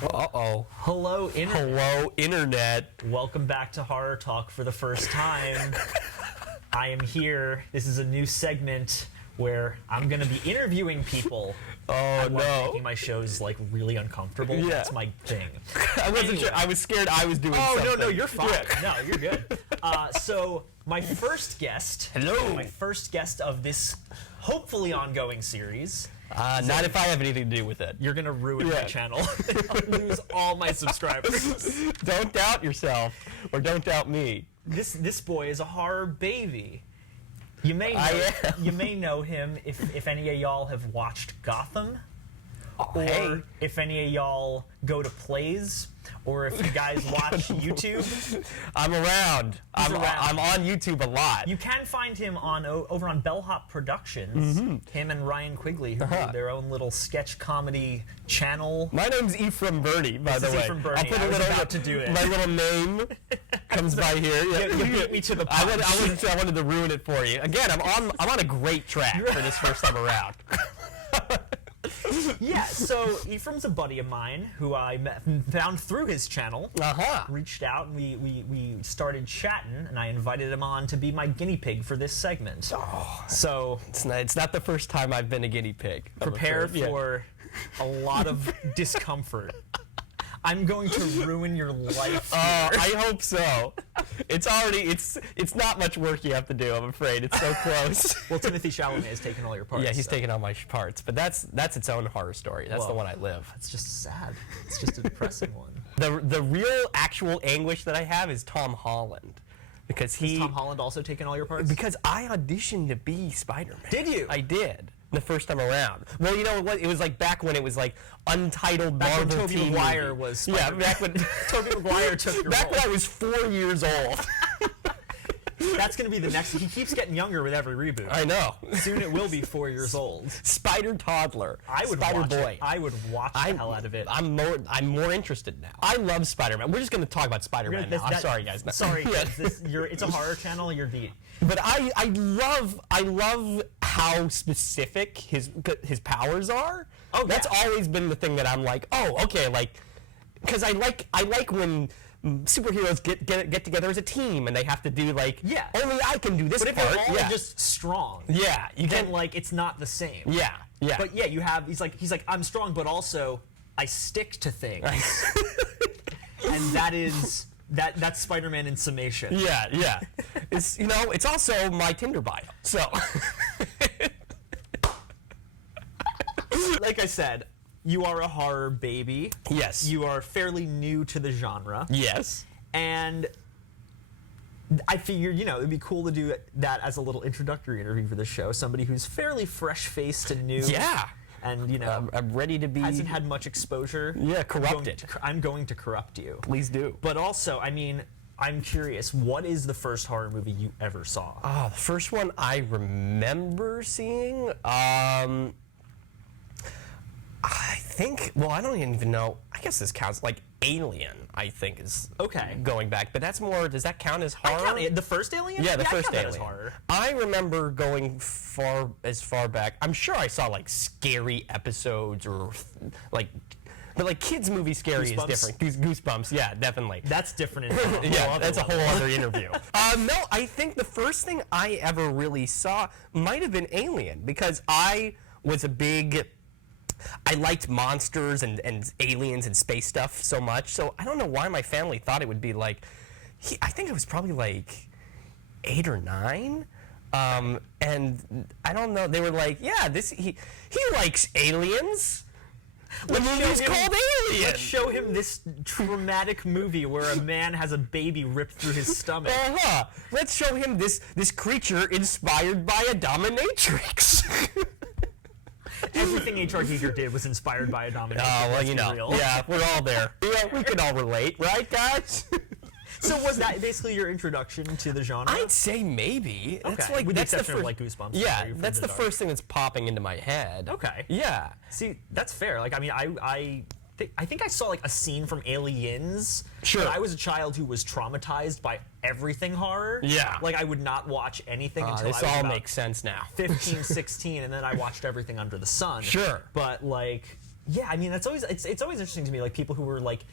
Uh-oh. Hello, Internet. Hello, Internet. Welcome back to Horror Talk for the first time. I am here. This is a new segment where I'm going to be interviewing people. Oh, no. Making my shows, like, really uncomfortable. Yeah. That's my thing. I wasn't sure. I was scared I was doing something. Oh, no, you're fine. Yeah. No, you're good. So, my first guest. Hello. My first guest of this hopefully ongoing series. Not if I have anything to do with it. You're going to ruin my channel. I'll lose all my subscribers. Don't doubt yourself, or don't doubt me. This boy is a horror baby. You may know him if any of y'all have watched Gotham, or if any of y'all go to plays, or if you guys watch YouTube. I'm around. I'm on YouTube a lot. You can find him over on Bellhop Productions. Him and Ryan Quigley, who do their own little sketch comedy channel. My name's Ephraim Birney, by the way. Ephraim Birney. I'll put I was about to do it. My little name comes by here. You beat me to the punch. I wanted to ruin it for you. Again, I'm on a great track for this first time around. Yeah, so Ephraim's a buddy of mine who I found through his channel. Reached out and we started chatting, and I invited him on to be my guinea pig for this segment. So it's not the first time I've been a guinea pig. Prepare for a lot of discomfort. I'm going to ruin your life. I hope so. It's not much work you have to do, I'm afraid. It's so close. Well, Timothy Chalamet has taken all your parts. Yeah, he's taken all my parts, but that's its own horror story. That's the one I live. It's just sad. It's just a depressing one. The real actual anguish that I have is Tom Holland. Because Has Tom Holland also taken all your parts? Because I auditioned to be Spider-Man. Did you? I did. The first time around. Well, you know what? It was like back when it was like Untitled Marvel Marvel Tobey teen Maguire movie. was Spider-Man. Yeah, back when Tobey Maguire took your back role. when I was 4 years old. That's going to be the next. He keeps getting younger with every reboot. I know. Soon it will be 4 years old. Spider Toddler. I would Spider watch Boy. it. I would watch the hell out of it. I'm more interested now. I love Spider-Man. We're just going to talk about Spider-Man now. I'm sorry, guys. Sorry, guys. It's a horror channel. You're the. But I love how specific his powers are. Oh, that's always been the thing that I'm like, oh, okay, like, because I like when superheroes get together as a team and they have to do like, only I can do this part. But if they're all just strong, then like it's not the same. Yeah. But yeah, you have he's like I'm strong, but also I stick to things, and that's Spider-Man in summation. Yeah. It's also my Tinder bio. So, like I said, you are a horror baby. Yes. You are fairly new to the genre. Yes. And I figured, it'd be cool to do that as a little introductory interview for the show. Somebody who's fairly fresh-faced and new. Yeah. And, I'm ready to be. Hasn't had much exposure. Yeah, corrupted. I'm going to corrupt you. Please do. But also, I'm curious, what is the first horror movie you ever saw? The first one I remember seeing, I think, well, I don't even know. I guess this counts. Like Alien, I think is going back, but that's more. Does that count as horror? The first Alien? Yeah, the first Alien. That as horror. I remember going as far back. I'm sure I saw like scary episodes or like. But like kids' movie scary is different. Goosebumps, yeah, definitely. That's different. That's a whole other interview. No, I think the first thing I ever really saw might have been Alien because I was a big. I liked monsters and aliens and space stuff so much. So I don't know why my family thought it would be like. I think it was probably like 8 or 9. And I don't know. They were like, yeah, he likes aliens. The movie's called Alien. Let's show him this traumatic movie where a man has a baby ripped through his stomach. Let's show him this creature inspired by a dominatrix. Everything H.R. Giger did was inspired by a dominatrix. Oh, well, yeah, we're all there. We can all relate, right, guys? So was that basically your introduction to the genre? I'd say maybe. Okay. That's like, with the that's exception the of like Goosebumps. Yeah, that's the first thing that's popping into my head. Okay. Yeah. See, that's fair. Like, I think I saw like a scene from Aliens. Sure. But I was a child who was traumatized by everything horror. Yeah. Like I would not watch anything until this I was all about makes sense now. 15, 16, and then I watched everything under the sun. Sure. But like Yeah, I mean, that's always it's always interesting to me, like people who were like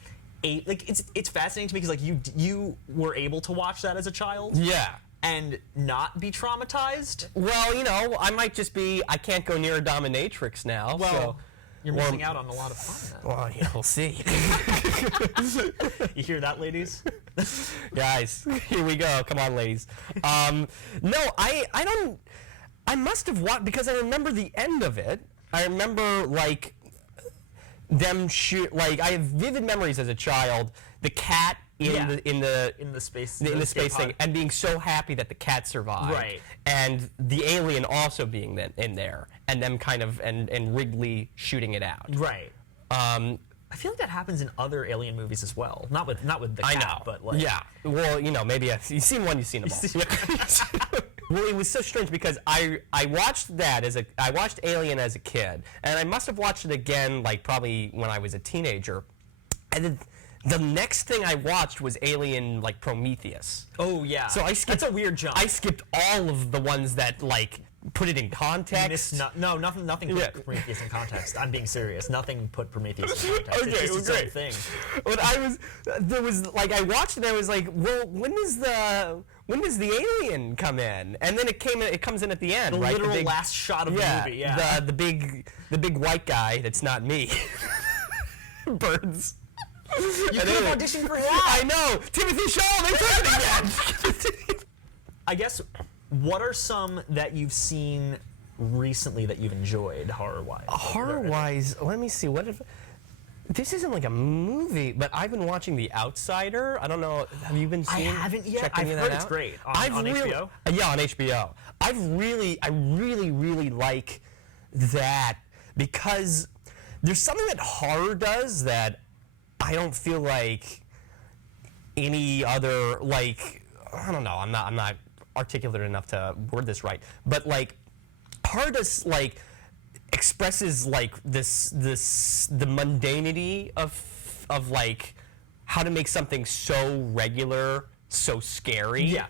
it's fascinating to me because like you were able to watch that as a child. Yeah. And not be traumatized. Well, you know, I might just be. I can't go near a dominatrix now. Well, so, you're missing out on a lot of fun. Then. Well, yeah, we'll see. You hear that, ladies? Guys, here we go. Come on, ladies. No, I don't. I must have watched because I remember the end of it. I remember like them shoot. Like I have vivid memories as a child. The cat in the space thing, and being so happy that the cat survived, right? And the alien also being in there, and them kind of and Wrigley shooting it out, right? I feel like that happens in other alien movies as well. Not with the cat, I know, but like yeah. Well, you know, maybe you've seen one, you've seen them all. Well, it was so strange because I watched I watched Alien as a kid, and I must have watched it again like probably when I was a teenager, and then the next thing I watched was Alien like Prometheus. Oh yeah. So that's a weird jump. I skipped all of the ones that like put it in context. Nothing put Prometheus in context. I'm being serious. Nothing put Prometheus in context. Okay, it's just its own thing. But I watched it and I was like, well, when does the alien come in? And then it comes in at the end, the right? Literal last shot of the movie, yeah. The big white guy that's not me. Birds. You could have auditioned for that. I know. Timothy Shaw, they took it again. I guess, what are some that you've seen recently that you've enjoyed horror-wise? Horror-wise, let me see. This isn't like a movie, but I've been watching The Outsider. I don't know. Have you been seeing? I haven't yet. I've heard it's great. On HBO? Yeah, on HBO. I really like that because there's something that horror does that I don't feel like any other, like, I don't know, I'm not articulate enough to word this right, but like horror does like expresses like the mundanity of like how to make something so regular so scary. Yeah.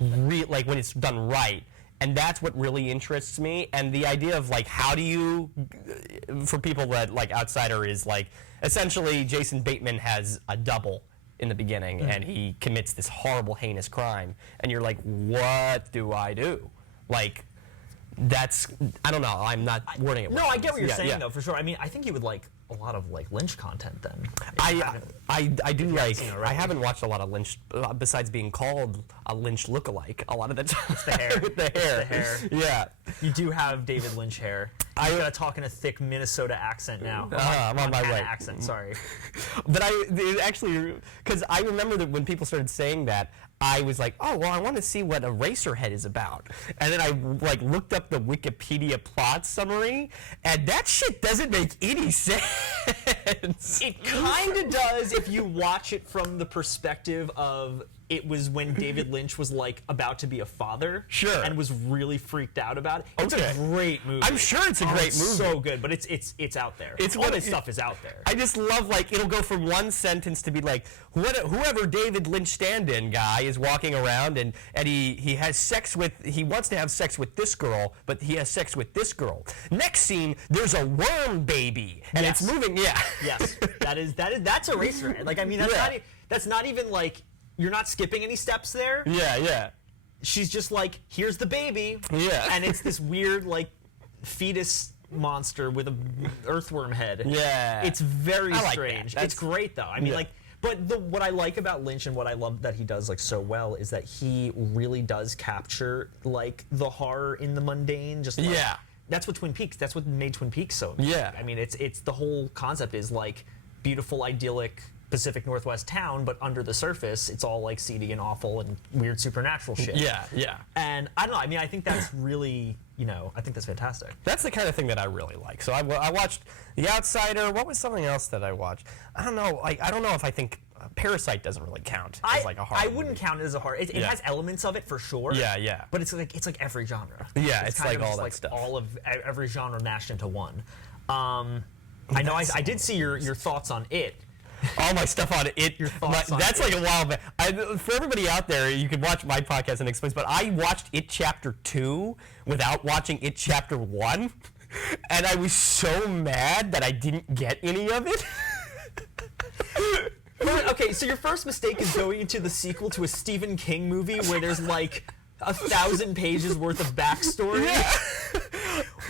Like when it's done right. And that's what really interests me. And the idea of like, how do you, for people that like Outsider is like, essentially Jason Bateman has a double in the beginning and he commits this horrible, heinous crime. And you're like, what do I do? Like, I don't know, I'm not wording it well. No, I get what you're saying though, for sure. I mean, I think you would like a lot of like Lynch content then. I do like. I haven't watched a lot of Lynch besides being called a Lynch lookalike a lot of the time. It's the hair. With the hair. It's the hair. Yeah. You do have David Lynch hair. I gotta talk in a thick Minnesota accent now. I'm on my way. Accent. Sorry. But it actually, because I remember that when people started saying that, I was like, oh, well, I want to see what Eraserhead is about. And then I like looked up the Wikipedia plot summary, and that shit doesn't make any sense. It kind of does if you watch it from the perspective of it was when David Lynch was like about to be a father, sure, and was really freaked out about it. It's a great movie. I'm sure it's a great movie. So good, but it's out there. All this stuff is out there. I just love like it'll go from one sentence to be like whoever David Lynch stand-in guy is walking around and he has sex with he wants to have sex with this girl, but he has sex with this girl. Next scene, there's a worm baby and it's moving. Yeah. Yes, that's Eraserhead. Like I mean, that's not even like. You're not skipping any steps there. Yeah. She's just like, here's the baby. Yeah. And it's this weird, like, fetus monster with a earthworm head. Yeah. It's very strange. It's great, though. I mean, like, but what I like about Lynch and what I love that he does, like, so well is that he really does capture, like, the horror in the mundane. Just like, that's what made Twin Peaks so amazing. Yeah. I mean, it's the whole concept is, like, beautiful, idyllic Pacific Northwest town, but under the surface, it's all like seedy and awful and weird supernatural shit. Yeah. And I don't know. I mean, I think that's really, I think that's fantastic. That's the kind of thing that I really like. So I watched The Outsider. What was something else that I watched? I don't know. I don't know if I think Parasite doesn't really count as like a horror. I wouldn't count it as a horror. It has elements of it for sure. Yeah. But it's like every genre. Yeah, it's like all that stuff. All of every genre mashed into one. I know. I did see your thoughts on it. All my stuff on it. Your thoughts on that's it. like a while back. For everybody out there, you can watch my podcast and explain. But I watched It Chapter 2 without watching It Chapter 1. and I was so mad that I didn't get any of it. Okay, so your first mistake is going into the sequel to a Stephen King movie where there's like 1,000 pages worth of backstory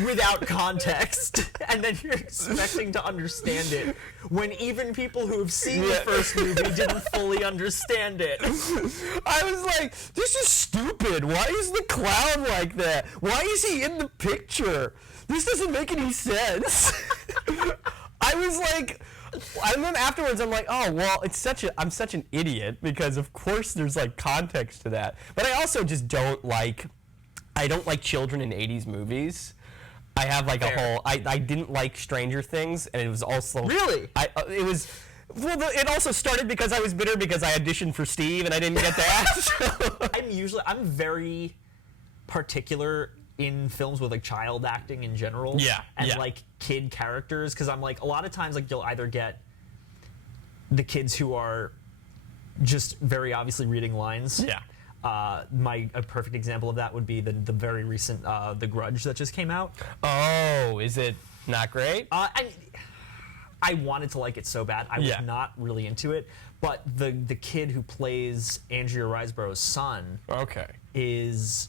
without context, and then you're expecting to understand it when even people who have seen the first movie didn't fully understand it. I was like, this is stupid. Why is the clown like that? Why is he in the picture? This doesn't make any sense. I was like, and then afterwards I'm like, oh, well, I'm such an idiot because of course there's like context to that. But I also just don't like children in 80s movies. I have like a whole, I didn't like Stranger Things, and it was also... Really? It also started because I was bitter because I auditioned for Steve and I didn't get that. I'm very particular in films with like child acting in general. Yeah. And like kid characters, because I'm like, a lot of times like you'll either get the kids who are just very obviously reading lines. Yeah. A perfect example of that would be the very recent The Grudge that just came out. Oh, is it not great? And I wanted to like it so bad. I was not really into it, but the kid who plays Andrea Riseborough's son is...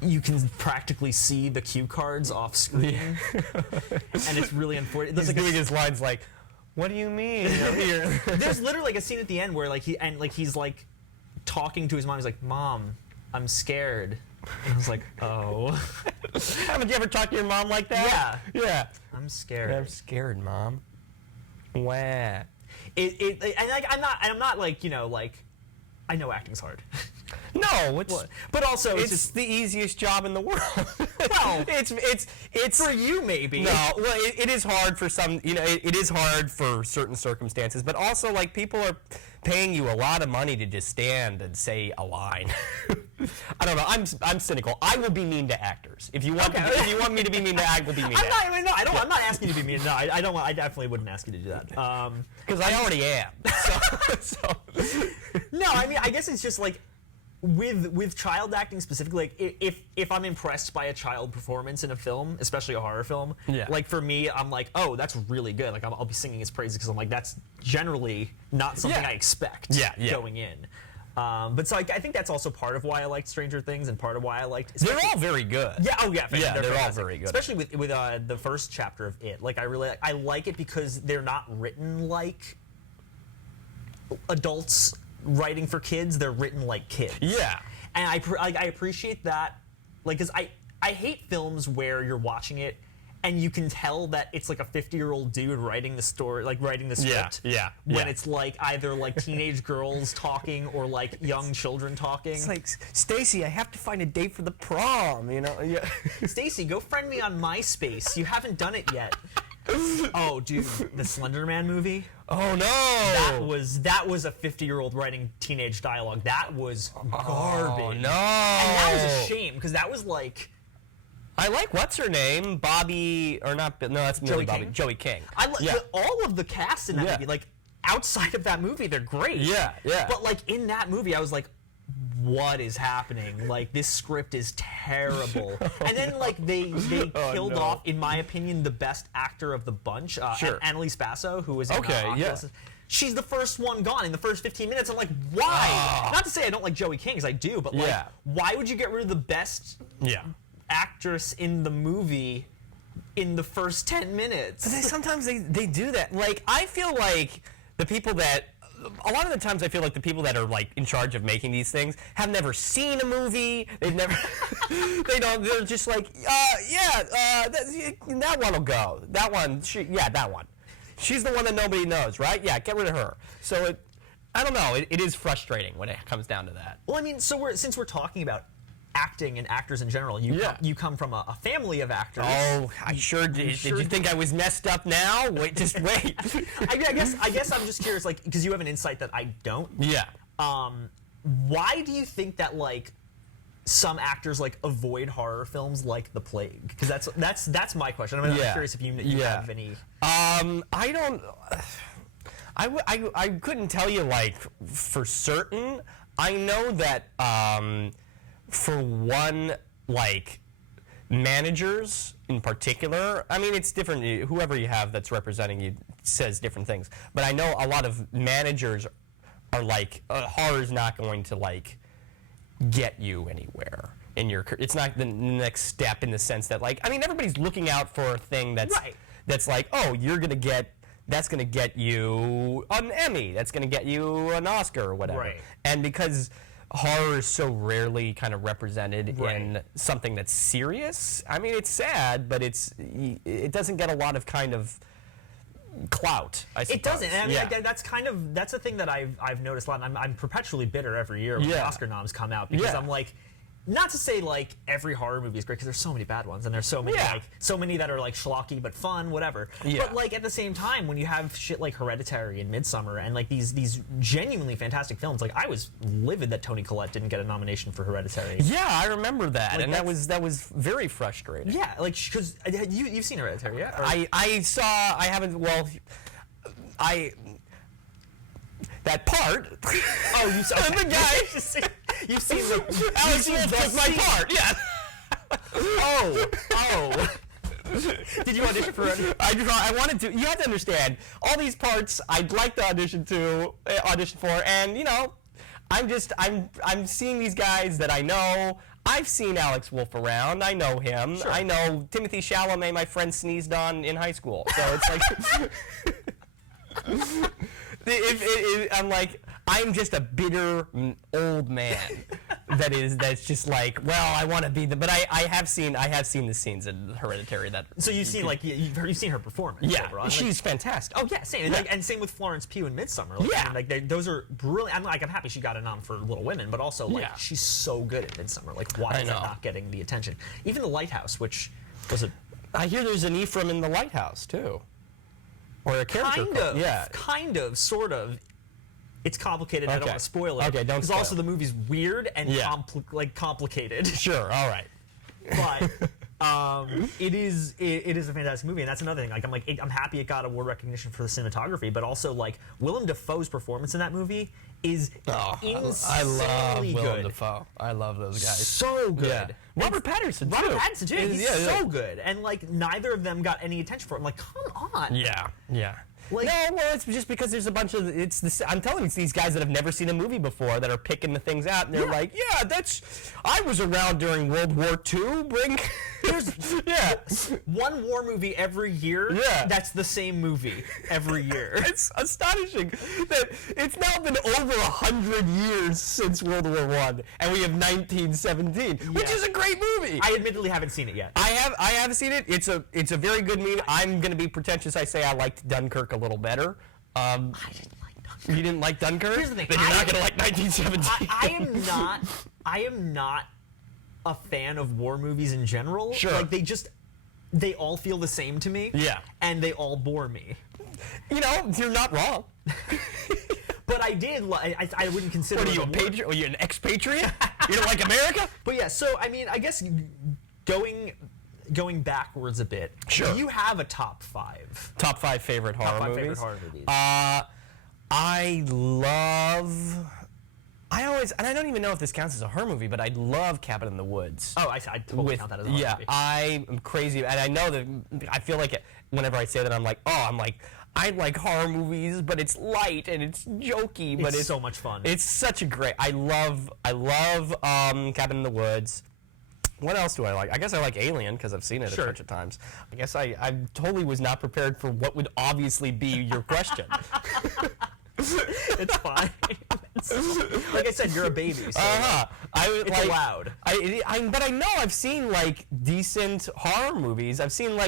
You can practically see the cue cards off screen, and it's really unfortunate. He's doing his lines like, "What do you mean?" There's literally like a scene at the end where like he's like talking to his mom. He's like, "Mom, I'm scared." And I was like, "Oh." Haven't you ever talked to your mom like that? Yeah. I'm scared. I'm scared, Mom. Wah. And like I'm not like, you know, like, I know acting's hard. No, but also it's just the easiest job in the world. Well, it's for you maybe. No, well, it is hard for some. You know, it is hard for certain circumstances. But also, like, people are paying you a lot of money to just stand and say a line. I don't know. I'm cynical. I will be mean to actors. If you want, if you want me to be mean to actors, I will be mean. I'm not asking you to be mean. No, I don't want. I definitely wouldn't ask you to do that. Because I already am. So. No, I mean, I guess it's just like. With child acting specifically, like if I'm impressed by a child performance in a film, especially a horror film, like for me, I'm like, oh, that's really good. Like I'll be singing his praises because I'm like, that's generally not something I expect going in. But so I think that's also part of why I liked Stranger Things and part of why I liked. They're all very good. Yeah. Oh yeah. They're all very good. Especially with the first chapter of It. Like I like it because they're not written like adults writing for kids, they're written like kids. Yeah. And I appreciate that, like, because I hate films where you're watching it and you can tell that it's like a 50-year-old dude writing the story, like writing the script. When it's like either like teenage girls talking or like young children talking. It's like, Stacy, I have to find a date for the prom, you know? Yeah. Stacy, go friend me on MySpace. You haven't done it yet. Oh, dude, the Slender Man movie. Oh no! That was a 50-year-old writing teenage dialogue. That was garbage. Oh no! And that was a shame because that was like. I like what's her name, Bobby or not? No, that's Millie Bobby. King? Joey King. All of the cast in that movie, like outside of that movie, they're great. Yeah. But like in that movie, I was like, what is happening? Like, this script is terrible. And then like they killed off, in my opinion, the best actor of the bunch, Annalise Basso, who was in Oculus. She's the first one gone in the first 15 minutes. I'm like, why? Not to say I don't like Joey King, because I do, but like, why would you get rid of the best actress in the movie in the first 10 minutes? But sometimes they do that. Like, I feel like the people that... A lot of the times I feel like the people that are like in charge of making these things have never seen a movie. They've never, they're just like, that one will go. That one, that one. She's the one that nobody knows, right? Yeah, get rid of her. So I don't know. It is frustrating when it comes down to that. Well, I mean, since we're talking about acting and actors in general, you come from a family of actors. Oh, I sure did. Did you think I was messed up now? Wait, just wait. I guess I'm just curious, like, because you have an insight that I don't. Yeah. Why do you think that like some actors like avoid horror films like The Plague? Because that's my question. I'm curious if you have any. I don't. I couldn't tell you like for certain. I know that. For one, like, managers in particular, I mean, it's different. Whoever you have that's representing you says different things. But I know a lot of managers are like, horror's not going to like get you anywhere in your career. It's not the next step in the sense that, like, I mean, everybody's looking out for a thing that's like, oh, that's going to get you an Emmy, that's going to get you an Oscar or whatever. Right. And because horror is so rarely kind of represented in something that's serious, I mean, it's sad, but it doesn't get a lot of kind of clout, I suppose. It doesn't. And I mean, that's a thing that I've noticed a lot. And I'm perpetually bitter every year when the Oscar noms come out, because I'm like, not to say like every horror movie is great, because there's so many bad ones, and there's so many that are like schlocky but fun, whatever. But like at the same time, when you have shit like Hereditary and Midsommar and like these genuinely fantastic films, like I was livid that Toni Collette didn't get a nomination for Hereditary. Yeah, I remember that, like, and that was very frustrating. Yeah, like because you've seen Hereditary, yeah? I haven't. Well, that part. Oh, you saw the guy. You've seen the Alex Wolff took my part. Yeah. Oh. Did you audition for it? I wanted to. You have to understand, all these parts I'd like to audition for, and you know, I'm seeing these guys that I know. I've seen Alex Wolff around. I know him. Sure. I know Timothée Chalamet. My friend sneezed on in high school, so it's like. I'm like, I'm just a bitter old man that's just like, well, I want to be but I have seen the scenes in Hereditary that. So you've seen like you've seen her performance. Yeah, overall. she's fantastic. Oh yeah, same. And, like, and same with Florence Pugh in Midsommar. Like, I mean, like those are brilliant. I'm happy she got a nom for Little Women, but also like she's so good at Midsommar. Like why is that not getting the attention? Even The Lighthouse, which was I hear there's an Ephraim in The Lighthouse too. Or a character. Kind of, sort of. It's complicated. I don't want to spoil it. Okay, don't spoil. Because also the movie's weird and complicated. Sure, all right. But it is a fantastic movie, and that's another thing. Like I'm happy it got award recognition for the cinematography, but also like Willem Dafoe's performance in that movie is insanely I love good. Willem Dafoe. I love those guys. So good. Yeah. Robert Pattinson too. He's so good, and like neither of them got any attention for it. I'm like, come on. Yeah. Like, no, well, it's just because there's a bunch of I'm telling you, it's these guys that have never seen a movie before that are picking the things out, and they're like, I was around during World War II. There's one war movie every year. Yeah. That's the same movie every year. It's astonishing that it's now been over 100 years since World War I, and we have 1917, which is a great movie. I admittedly haven't seen it yet. I have seen it. It's a very good movie. I'm going to be pretentious. I say I liked Dunkirk a little better. I didn't like Dunkirk. You didn't like Dunkirk? Here's the thing. Then you're not going to like 1917. I am not a fan of war movies in general. Sure. Like they all feel the same to me. Yeah. And they all bore me. You know, you're not wrong. But I did. I wouldn't consider. What are you, a patriot? Are you an expatriate? You don't like America? But yeah. So I mean, I guess going backwards a bit. Sure. Do you have a top 5? Top 5 favorite horror movies? Favorite horror movies. I always, and I don't even know if this counts as a horror movie, but I love Cabin in the Woods. Oh, I totally count that as a horror movie. I'm crazy, and I know that, I feel like whenever I say that, I'm like, I like horror movies, but it's light and it's jokey, but it's so much fun. It's such a great, I love Cabin in the Woods. What else do I like? I guess I like Alien because I've seen it a bunch of times. I guess I totally was not prepared for what would obviously be your question. It's fine. Like I said, you're a baby. So it's allowed. But I know I've seen like decent horror movies. I've seen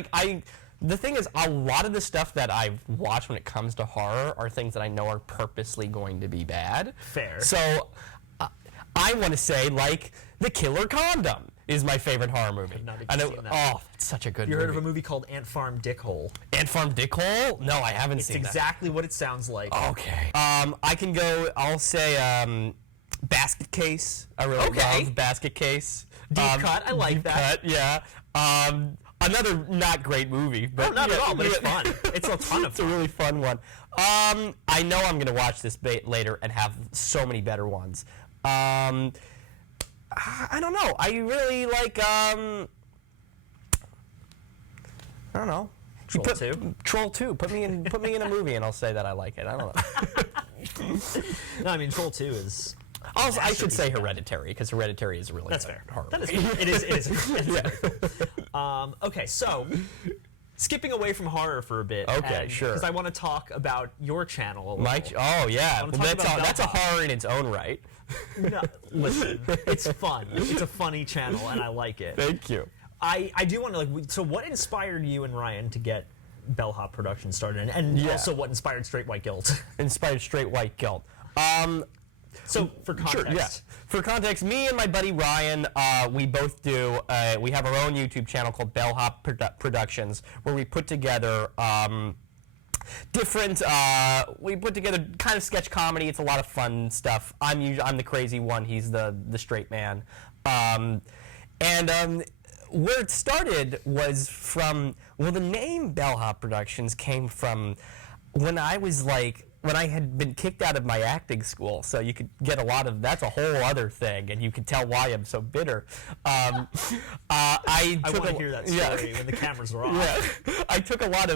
the thing is, a lot of the stuff that I've watched when it comes to horror are things that I know are purposely going to be bad. Fair. So I want to say like The Killer Condom is my favorite horror movie. I've not even seen that. Oh, it's such a good movie. You heard of a movie called Ant Farm Dickhole? Ant Farm Dickhole? No, I haven't seen that. It's exactly what it sounds like. Okay. I can go, I'll say Basket Case. I really love Basket Case. Deep Cut, I like that. Deep Cut, yeah. Another not great movie. But not at all, but it's fun. It's a ton of fun. It's a really fun one. I know I'm going to watch this later and have so many better ones. I don't know. I really like I don't know. Troll 2? Troll 2. Put me in a movie and I'll say that I like it. I don't know. No, I mean, Troll 2 is... Also, I should say Hereditary, because Hereditary is really That's fair. horror. That is fair. It is yeah. Okay, so... Skipping away from horror for a bit. Okay, sure. Because I want to talk about your channel a little. Oh, yeah. Well, that's a horror in its own right. No, listen, it's fun. It's a funny channel, and I like it. Thank you. I do want to, so what inspired you and Ryan to get Bellhop Productions started? And also what inspired Straight White Guilt? Inspired Straight White Guilt. So, for context. Sure, yeah. For context, me and my buddy Ryan, we both do, we have our own YouTube channel called Bellhop Productions, where we put together different, we put together kind of sketch comedy. It's a lot of fun stuff. I'm the crazy one. He's the straight man. Where it started was from, well, the name Bellhop Productions came from when I had been kicked out of my acting school, so you could get a lot of, that's a whole other thing, and you could tell why I'm so bitter. I want to hear that story when the cameras are off. Yeah. I took a lot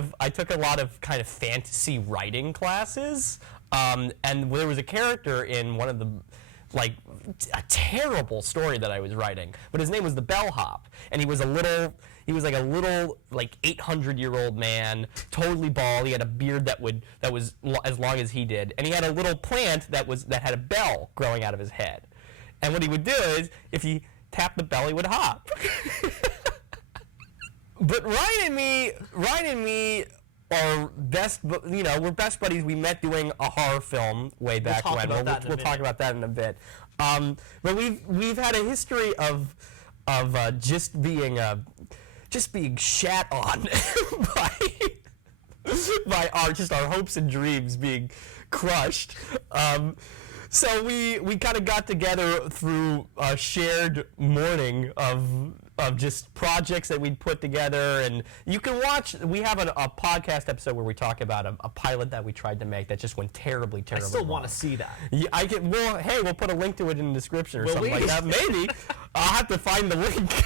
of kind of fantasy writing classes, and there was a character in one of the, like, a terrible story that I was writing, but his name was the Bellhop, and he was like a little 800-year-old man, totally bald. He had a beard that was as long as he did, and he had a little plant that had a bell growing out of his head. And what he would do is, if he tapped the bell, he would hop. But Ryan and me are we're best buddies. We met doing a horror film way back when. We'll talk about that in a bit. But we've had a history of just being shat on by our hopes and dreams being crushed. So we kind of got together through a shared mourning of just projects that we'd put together, and you can watch. We have a podcast episode where we talk about a pilot that we tried to make that just went terribly I still wrong. want to see that. Yeah, I can. Well, hey, we'll put a link to it in the description or something like that. Maybe I'll have to find the link.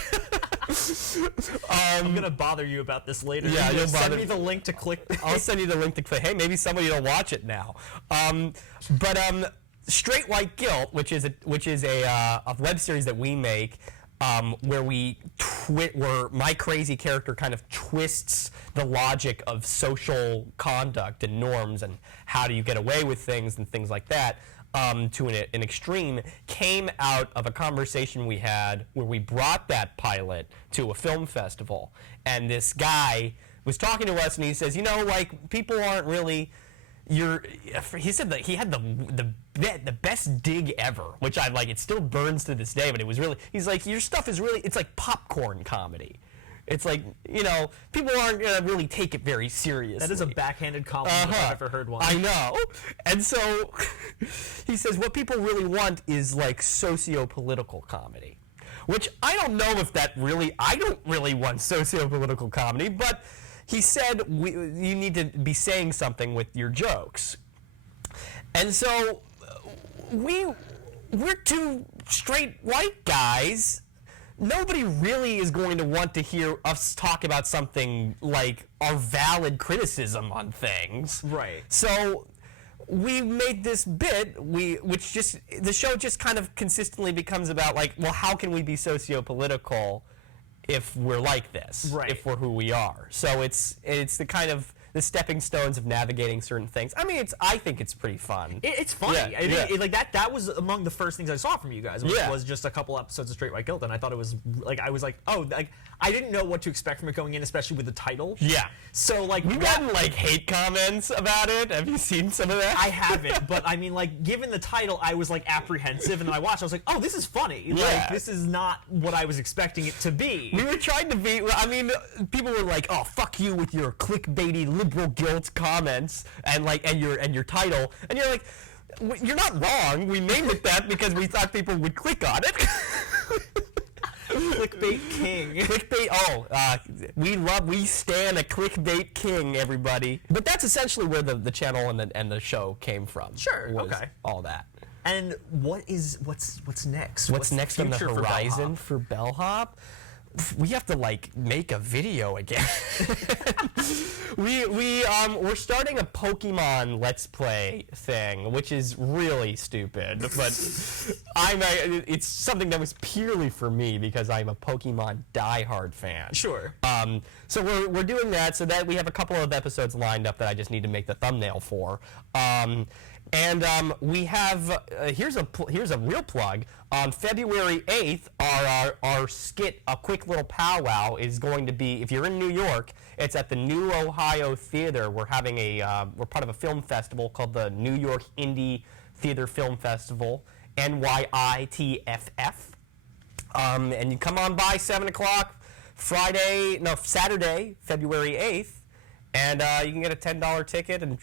I'm gonna bother you about this later. Yeah, you'll bother. Send me the link to click. I'll send you the link to click. Hey, maybe somebody will watch it now. Straight White Guilt, which is a web series that we make, where where my crazy character kind of twists the logic of social conduct and norms and how do you get away with things and things like that. To an extreme, came out of a conversation we had where we brought that pilot to a film festival, and this guy was talking to us, and he says, people aren't really. He said that he had the best dig ever, which I like. It still burns to this day, but it was really. He's like, your stuff is really. It's like popcorn comedy. It's like, people aren't going to really take it very seriously. That is a backhanded compliment if I've ever heard one. I know. And so he says what people really want is like socio-political comedy, which I don't know if I don't really want socio-political comedy, but he said you need to be saying something with your jokes. And so we're two straight white guys. Nobody really is going to want to hear us talk about something like our valid criticism on things. Right. So we made this bit, the show just kind of consistently becomes about like, well, how can we be socio-political if we're like this, right. If we're who we are. So it's the kind of the stepping stones of navigating certain things. I mean, I think it's pretty fun. It's funny. Yeah, like that was among the first things I saw from you guys. Was just a couple episodes of Straight White Guilt, and I thought it was like I didn't know what to expect from it going in, especially with the title. Yeah. So like we've gotten like hate comments about it. Have you seen some of that? I haven't, but I mean, like, given the title, I was like apprehensive, and then I watched. I was like, oh, this is funny. Yeah. Like, this is not what I was expecting it to be. We were trying to be. I mean, people were like, "Oh, fuck you with your clickbaity liberal guilt comments and your title," and you're like, "You're not wrong. We named it that because we thought people would click on it." Clickbait king. Clickbait. We stand a clickbait king, everybody. But that's essentially where the channel and the show came from. Sure. Was okay. All that. And what's next? What's next on the horizon for Bellhop? we have to like make a video again. We're starting a Pokemon Let's Play thing, which is really stupid, but it's something that was purely for me because I'm a Pokemon diehard fan. Sure. So we're doing that so that we have a couple of episodes lined up that I just need to make the thumbnail for. We have here's a real plug. On February 8th, our skit, A Quick Little Powwow, is going to be, if you're in New York, it's at the New Ohio Theater. We're having we're part of a film festival called the New York Indie Theater Film Festival, NYITFF. And you come on by 7 o'clock Saturday, February 8th, and you can get a $10 ticket and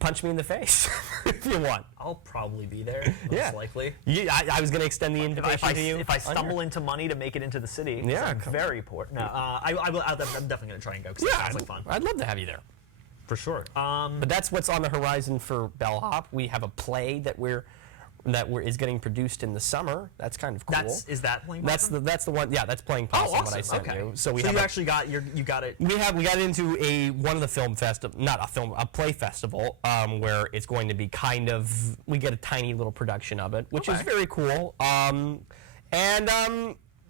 punch me in the face if you want. I'll probably be there, most likely. Yeah, I was going to extend the invitation to you. If I stumble into money to make it into the city, I'm very poor. No, I'm definitely going to try and go because it sounds like fun. I'd love to have you there. For sure. But that's what's on the horizon for Bellhop. We have a play that is getting produced in the summer. That's kind of cool. Is that playing? That's the one. Yeah, that's playing Possum. Awesome. What I sent you. So you actually got you got it. We got into one of the film festival, not a film, a play festival, where it's going to be kind of, we get a tiny little production of it, which is very cool.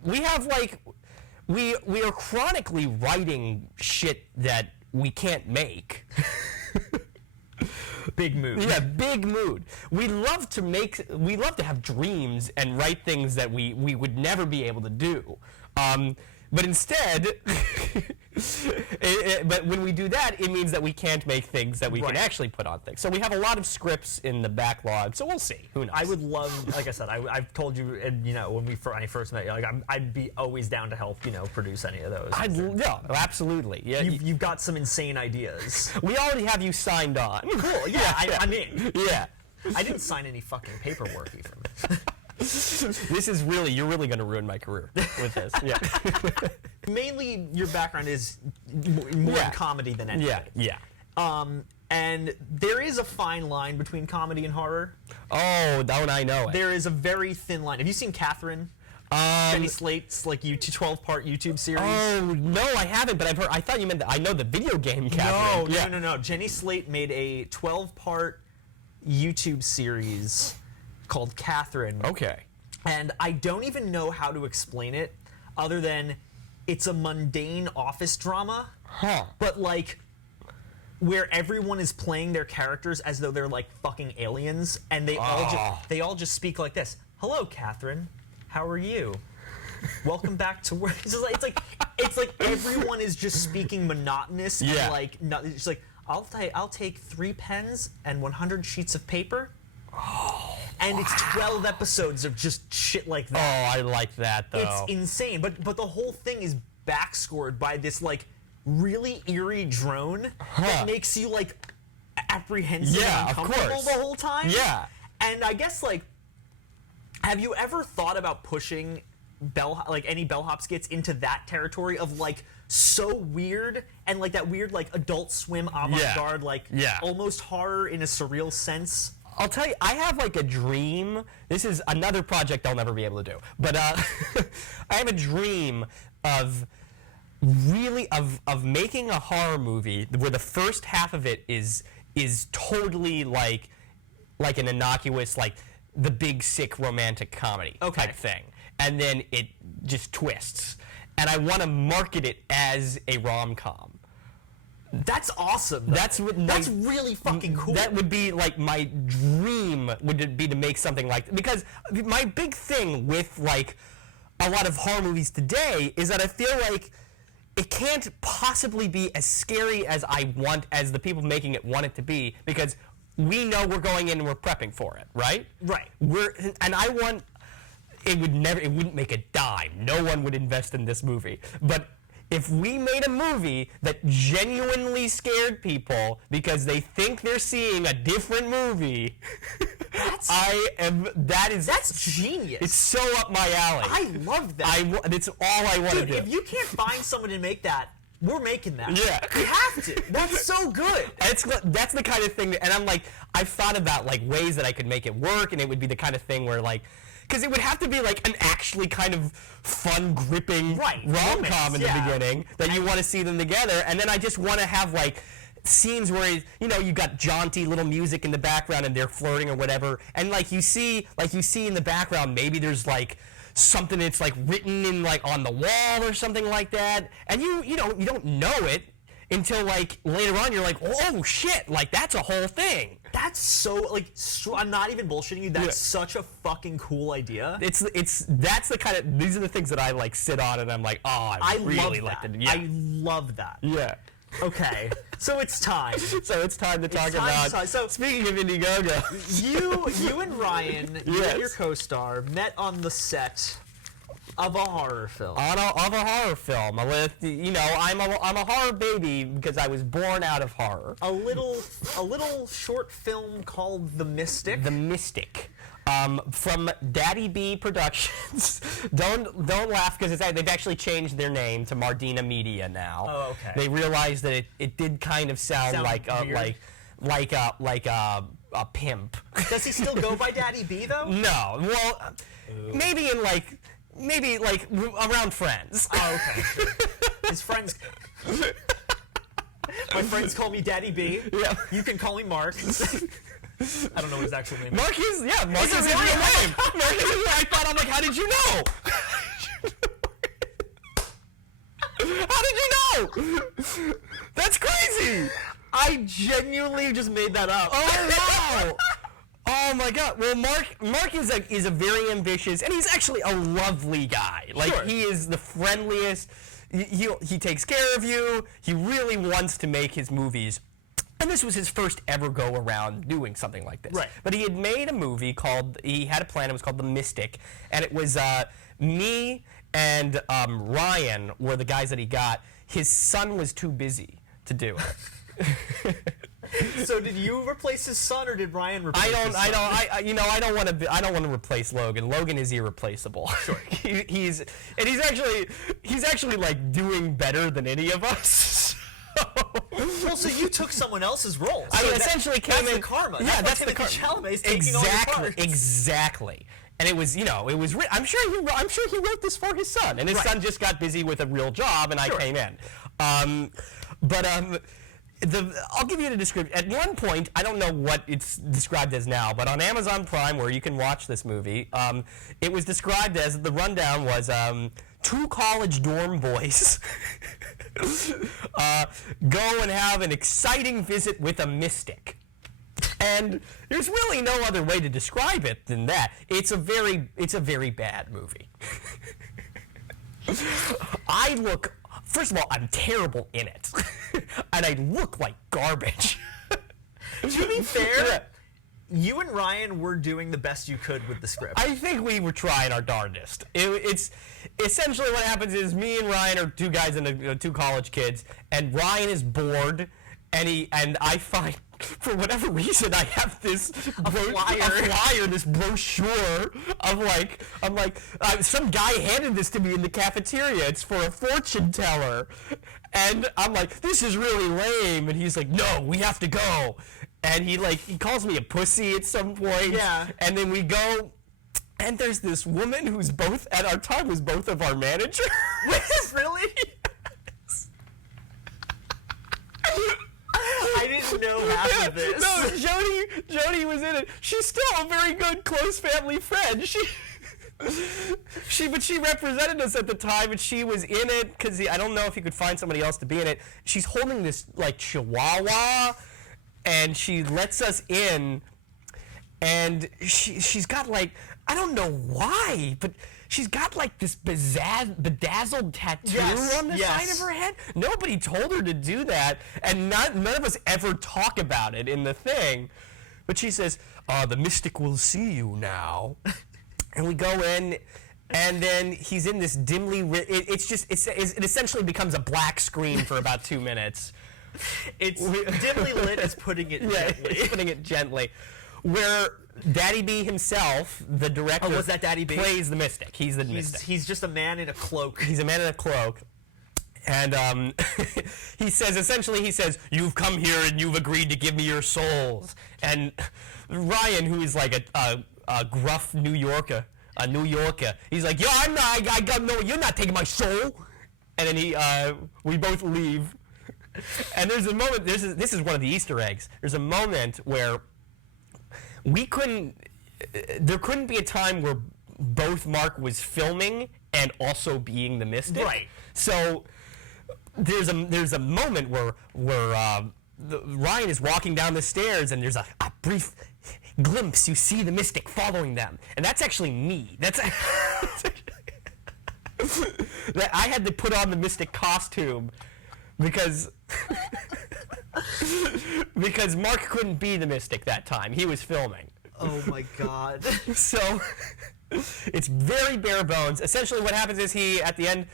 We have like we are chronically writing shit that we can't make. Big mood. Yeah, big mood. We love to have dreams and write things that we would never be able to do. But instead, but when we do that, it means that we can't make things that we can actually put on things. So we have a lot of scripts in the backlog. So we'll see. Who knows? I would love, like I said, I've told you, when I first met you, like I'd be always down to help, produce any of those. Yeah, absolutely. Yeah, you've got some insane ideas. We already have you signed on. Cool. Yeah, I'm in. Yeah. I didn't sign any fucking paperwork even. This is you're really going to ruin my career with this. Yeah. Mainly, your background is more comedy than anything. Yeah. And there is a fine line between comedy and horror. Oh, don't I know it? There is a very thin line. Have you seen Catherine? Jenny Slate's 12-part YouTube series. Oh no, I haven't. But I thought you meant I know the video game Catherine. No. Jenny Slate made a 12-part YouTube series called Catherine. Okay. And I don't even know how to explain it other than it's a mundane office drama. Huh. But where everyone is playing their characters as though they're like fucking aliens, and they all just speak like this. Hello, Catherine. How are you? Welcome back to work. It's like everyone is just speaking monotonous. Yeah. And it's like I'll take 3 pens and 100 sheets of paper. Oh, and it's 12 episodes of just shit like that. Oh, I like that though. It's insane, but the whole thing is backscored by this really eerie drone that makes you apprehensive and uncomfortable the whole time. Yeah. And I guess have you ever thought about pushing any Bellhop skits into that territory of so weird and that weird Adult Swim avant-garde almost horror in a surreal sense? I'll tell you, I have a dream. This is another project I'll never be able to do. But I have a dream of making a horror movie where the first half of it is totally like an innocuous, the big sick romantic comedy type thing. And then it just twists. And I want to market it as a rom-com. That's awesome. That's really fucking cool. That would be my dream would be to make something because my big thing with a lot of horror movies today is that I feel like it can't possibly be as scary as as the people making it want it to be, because we know we're going in and we're prepping for it, right? Right. It wouldn't make a dime. No one would invest in this movie. But if we made a movie that genuinely scared people because they think they're seeing a different movie, that's genius. It's so up my alley. I love that. It's all I want to do. If you can't find someone to make that, we're making that. Yeah. We have to. That's so good. That's the kind of thing and I'm I've thought about ways that I could make it work, and it would be the kind of thing where because it would have to be like an actually kind of fun, gripping rom-com in the beginning that you want to see them together, and then I just want to have like scenes where you got jaunty little music in the background and they're flirting or whatever, and like you see in the background maybe there's like something that's like written in like on the wall or something like that, and you don't know it until like later on you're like, oh shit, like that's a whole thing. That's so like I'm not even bullshitting you. That's such a fucking cool idea. That's the kind of, these are the things that I like sit on and I'm like, oh, I really like that. Yeah. I love that. Yeah. Okay, so it's time. So it's time to talk about. So speaking of Indiegogo, you and Ryan, you and your co-star, met on the set of a horror film. Of a horror film. With, I'm a horror baby because I was born out of horror. A little short film called The Mystic. The Mystic. From Daddy B Productions. Don't laugh because they've actually changed their name to Mardina Media now. Oh, okay. They realized that it did kind of sound like a pimp. Does he still go by Daddy B though? No. Well, maybe around friends. Oh, okay. His friends. My friends call me Daddy B. Yeah. You can call me Mark. I don't know what his actual name is. Mark is his real name. Mark is I thought, I'm like, how did you know? How did you know? That's crazy. I genuinely just made that up. Oh, wow. Oh my God! Well, Mark is a very ambitious, and he's actually a lovely guy. Like he is the friendliest. He takes care of you. He really wants to make his movies. And this was his first ever go around doing something like this. Right. But he had made a movie he had a plan, it was called The Mystic. And it was me and Ryan were the guys that he got. His son was too busy to do it. So did you replace his son, or did Ryan replace his son? I don't want to replace Logan. Logan is irreplaceable. Sure. He's actually like doing better than any of us. Well, so you took someone else's role. So I essentially came in. That's the karma. Yeah, that's the karma. Chalamet's taking exactly, all your parts. Exactly. And it was, I'm sure he wrote this for his son, and his son just got busy with a real job, and I came in. I'll give you the description. At one point, I don't know what it's described as now, but on Amazon Prime, where you can watch this movie, it was described as, the rundown was, two college dorm boys go and have an exciting visit with a mystic. And there's really no other way to describe it than that. It's a very bad movie. First of all, I'm terrible in it. And I look like garbage. To be fair, you and Ryan were doing the best you could with the script. I think we were trying our darndest. It's essentially what happens is me and Ryan are two guys and two college kids, and Ryan is bored, and I find, for whatever reason, I have this flyer, this brochure of some guy handed this to me in the cafeteria. It's for a fortune teller. And I'm like, this is really lame. And he's like, no, we have to go. And he calls me a pussy at some point. Yeah. And then we go, and there's this woman who's at our time was both of our managers. Really? Yes. I didn't know half of this. No, Jody was in it. She's still a very good, close family friend. But she represented us at the time, and she was in it because I don't know if he could find somebody else to be in it. She's holding this chihuahua, and she lets us in, and she's got I don't know why, but she's got this bedazzled tattoo on the side of her head. Nobody told her to do that, and none of us ever talk about it in the thing. But she says, the mystic will see you now. And we go in, and then he's in this dimly it essentially becomes a black screen for about 2 minutes. It's dimly lit is putting it gently. It's putting it gently. Where Daddy B himself, the director, was that Daddy B? Plays the mystic. He's the mystic. He's just a man in a cloak. He's a man in a cloak. And he says, you've come here and you've agreed to give me your souls. And Ryan, who is like a gruff New Yorker, a New Yorker. He's like, yo, I'm not. I got no. You're not taking my soul. And then we both leave. And there's a moment. This is one of the Easter eggs. There's a moment where we couldn't. There couldn't be a time where both Mark was filming and also being the Mystic. Right. So there's a moment where Ryan is walking down the stairs and there's a brief glimpse. You see the Mystic following them, and that's actually me. That's that I had to put on the Mystic costume because Mark couldn't be the Mystic that time. He was filming. Oh my God. So it's very bare bones. Essentially, what happens is at the end,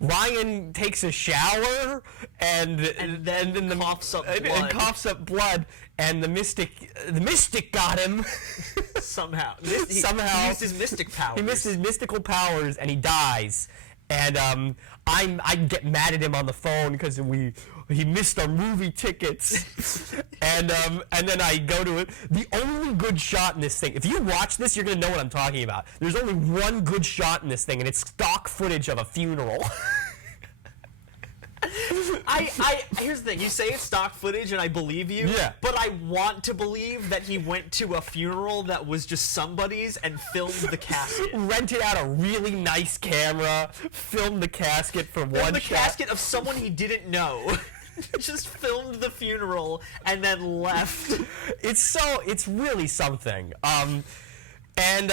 Ryan takes a shower and then coughs up blood. And coughs up blood, and the Mystic got him Somehow. Somehow He used his mystic powers. He missed his mystical powers, and he dies. And I get mad at him on the phone because he missed our movie tickets. and then I go to it. The only good shot in this thing, if you watch this, you're going to know what I'm talking about. There's only one good shot in this thing, and it's stock footage of a funeral. Here's the thing. You say it's stock footage, and I believe you. Yeah. But I want to believe that he went to a funeral that was just somebody's and filmed the casket. Rented out a really nice camera, filmed the casket for one The shot. casket of someone he didn't know. Just filmed the funeral and then left. It's really something. And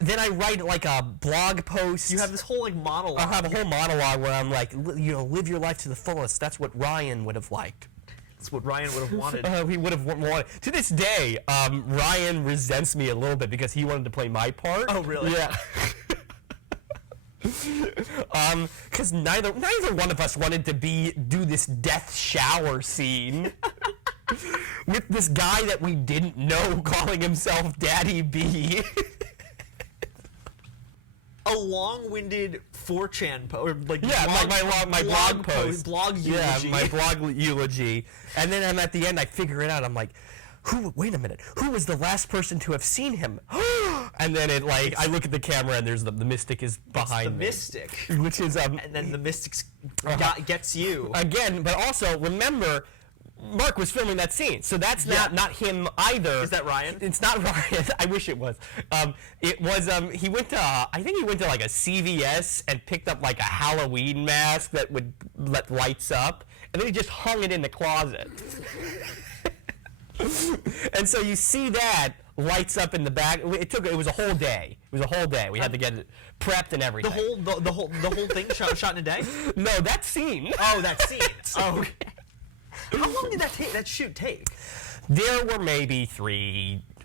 then I write like a blog post. You have this whole monologue. I have a whole monologue where I'm like, live your life to the fullest. That's what Ryan would have liked. That's what Ryan would have wanted. He would have wanted. To this day, Ryan resents me a little bit because he wanted to play my part. Oh, really? Yeah. Because neither one of us wanted to do this death shower scene. With this guy that we didn't know calling himself Daddy B. A long-winded 4chan my blog post. Blog eulogy. Yeah, my blog eulogy. And then I'm at the end, I figure it out. I'm like, wait a minute. Who was the last person to have seen him? And then I look at the camera and there's the Mystic is behind me. The Mystic. Which is and then the Mystic gets you. Again, but also remember, Mark was filming that scene, so that's not him either. Is that Ryan? It's not Ryan. I wish it was. It was. He went to. I think he went to like a CVS and picked up like a Halloween mask that would let lights up, and then he just hung it in the closet. And so you see that lights up in the back. It was a whole day. It was a whole day. We had to get it prepped and everything. The whole thing shot in a day? No, that scene. Oh, that scene. Oh, okay. How long did that shoot take? There were maybe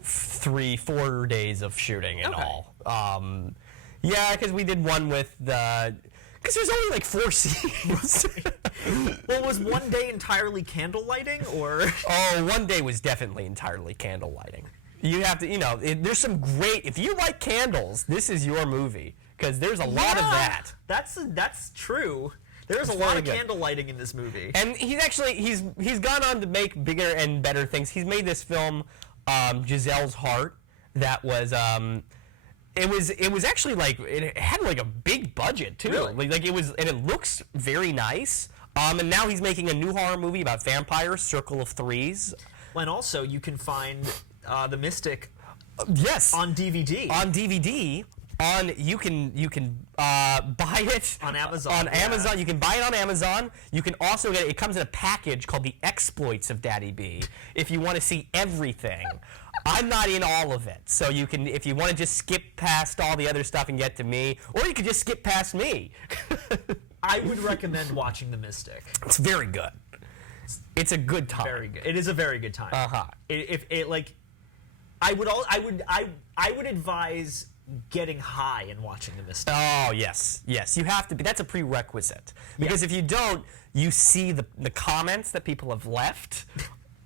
4 days of shooting in all. Yeah, because we did one with the. Because there's only like 4 scenes. Well, was one day entirely candle lighting, or? Oh, one day was definitely entirely candle lighting. You have to, there's some great. If you like candles, this is your movie because there's a lot of that. That's true. There's a lot of candle lighting in this movie. And he's gone on to make bigger and better things. He's made this film, Giselle's Heart, that was it was actually like it had like a big budget too. Really? Like it was, and it looks very nice. And now he's making a new horror movie about vampires, Circle of Threes. And also you can find the Mystic yes, on DVD. On DVD. You can buy it on Amazon. On Amazon, you can buy it on Amazon. You can also get it. It comes in a package called The Exploits of Daddy B. If you want to see everything, I'm not in all of it, so you can. If you want to just skip past all the other stuff and get to me, or you could just skip past me. I would recommend watching The Mystic. It's very good. It's a good time. Very good. It is a very good time. I would advise getting high and watching The Mystic. Oh, yes. You have to be. That's a prerequisite. Because if you don't, you see the comments that people have left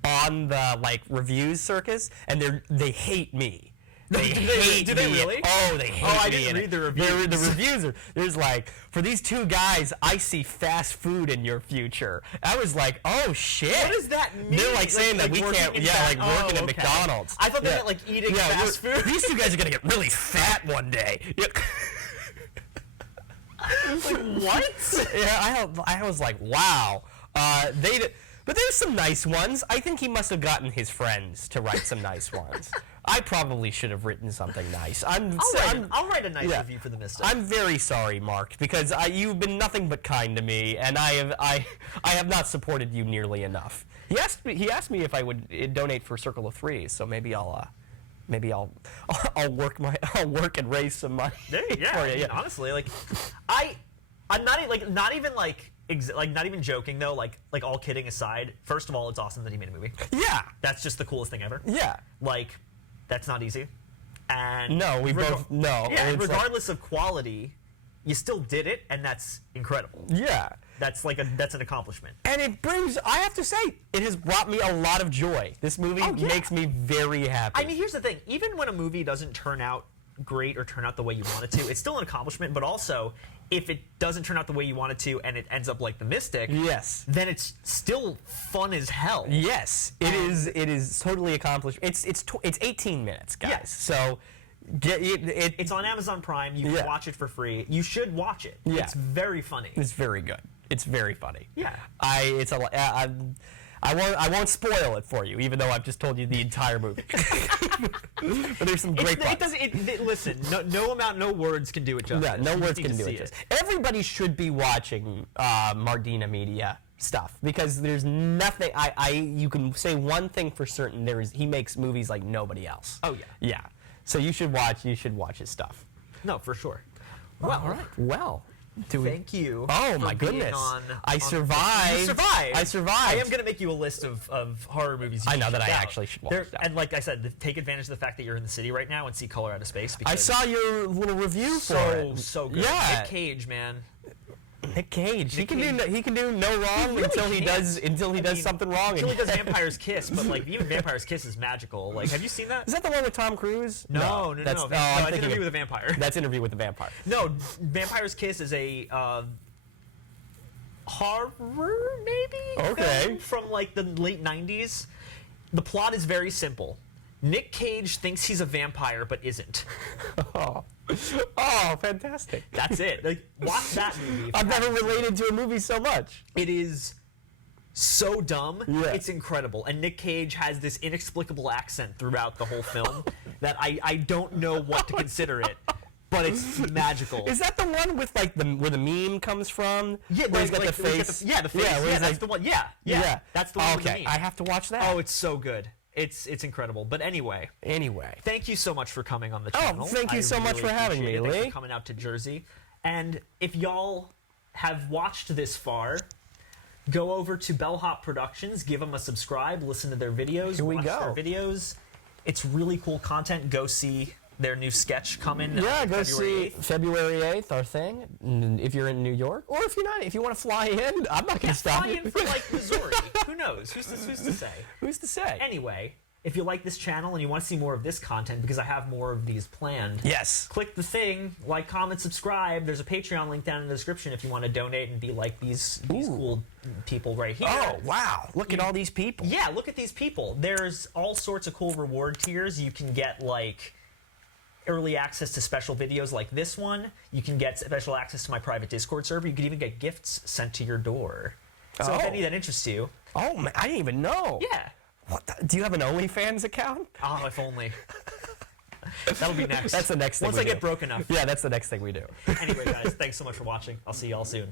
on the reviews circus, and they hate me. They hate do they me. really? Oh, they hate me. I didn't read the reviews. The reviews are, there's like, for these two guys, I see fast food in your future. I was like, oh shit. What does that mean? They're like saying that we can't, working at McDonald's. I thought they meant like eating fast food. These two guys are gonna get really fat one day. Like, what? Yeah, I was like, wow. But there's some nice ones. I think he must have gotten his friends to write some nice ones. I probably should have written something nice. I'll write a nice review for the Mystic. I'm very sorry, Mark, because you've been nothing but kind to me, and I have not supported you nearly enough. He asked me if I would donate for Circle of Threes, so maybe I'll work and raise some money for you. Honestly, like I'm not even joking though. Like all kidding aside, first of all, it's awesome that he made a movie. Yeah, that's just the coolest thing ever. Yeah, like that's not easy. And no, we both know. Yeah, and regardless of quality, you still did it, and that's incredible. Yeah. That's an accomplishment. And I have to say, it has brought me a lot of joy. This movie makes me very happy. I mean, here's the thing. Even when a movie doesn't turn out great or turn out the way you want it to, it's still an accomplishment, but also, if it doesn't turn out the way you want it to and it ends up like The Mystic, yes, then it's still fun as hell. Yes, it is totally accomplished. It's 18 minutes, guys. Yeah. So it's on Amazon Prime. You can watch it for free. You should watch it. Yeah. It's very funny. It's very good. It's very funny. Yeah. I won't spoil it for you, even though I've just told you the entire movie. But there's some great parts. Listen, no words can do it justice. Yeah, no words can do it justice. Everybody should be watching Mardina Media stuff, because there's nothing. You can say one thing for certain. He makes movies like nobody else. Oh yeah. Yeah. So you should watch his stuff. No, for sure. Well, all right. Well. Thank you. Oh my goodness! I survived. You survived. I survived. I am going to make you a list of horror movies. I know that I actually should watch. And like I said, take advantage of the fact that you're in the city right now and see Color Out of Space. I saw your little review for it. So good. Yeah. Nick Cage, man. Nick Cage. He can do no wrong until he does something wrong. Until he does Vampire's Kiss, but like even Vampire's Kiss is magical. Like, have you seen that? Is that the one with Tom Cruise? No. That's Interview with a Vampire. That's Interview with a Vampire. No, Vampire's Kiss is a horror maybe film from like the late 90s. The plot is very simple. Nick Cage thinks he's a vampire but isn't. Oh, fantastic. That's it. Like, watch that movie. I've never related to a movie so much. It is so dumb. Yeah. It's incredible. And Nick Cage has this inexplicable accent throughout the whole film that I don't know what to consider it. But it's magical. Is that the one with like where the meme comes from? Yeah, where he's got the face. The face. Yeah, that's the one. Yeah. That's the one. Okay, with the meme. I have to watch that. Oh, it's so good. It's incredible. But anyway, thank you so much for coming on the channel. Oh, thank you so much for having me, Lee. Thanks for coming out to Jersey. And if y'all have watched this far, go over to Bellhop Productions, give them a subscribe, listen to their videos, watch their videos. It's really cool content. Go see their new sketch coming. Yeah, go see February 8th, our thing. If you're in New York, or if you're not, if you want to fly in, I'm not going to stop you. Fly in from like Missouri. Who knows? Who's to say? Who's to say? Anyway, if you like this channel and you want to see more of this content, because I have more of these planned, click the thing, like, comment, subscribe. There's a Patreon link down in the description if you want to donate and be like these cool people right here. Oh, wow. Look at all these people. Yeah, look at these people. There's all sorts of cool reward tiers. You can get, like, early access to special videos like this one. You can get special access to my private Discord server. You can even get gifts sent to your door. So if any of that interests you. Oh, man, I didn't even know. Yeah. What do you have an OnlyFans account? Oh, if only. That'll be next. That's the next thing. Once I get broke enough. Yeah, that's the next thing we do. Anyway, guys, thanks so much for watching. I'll see y'all soon.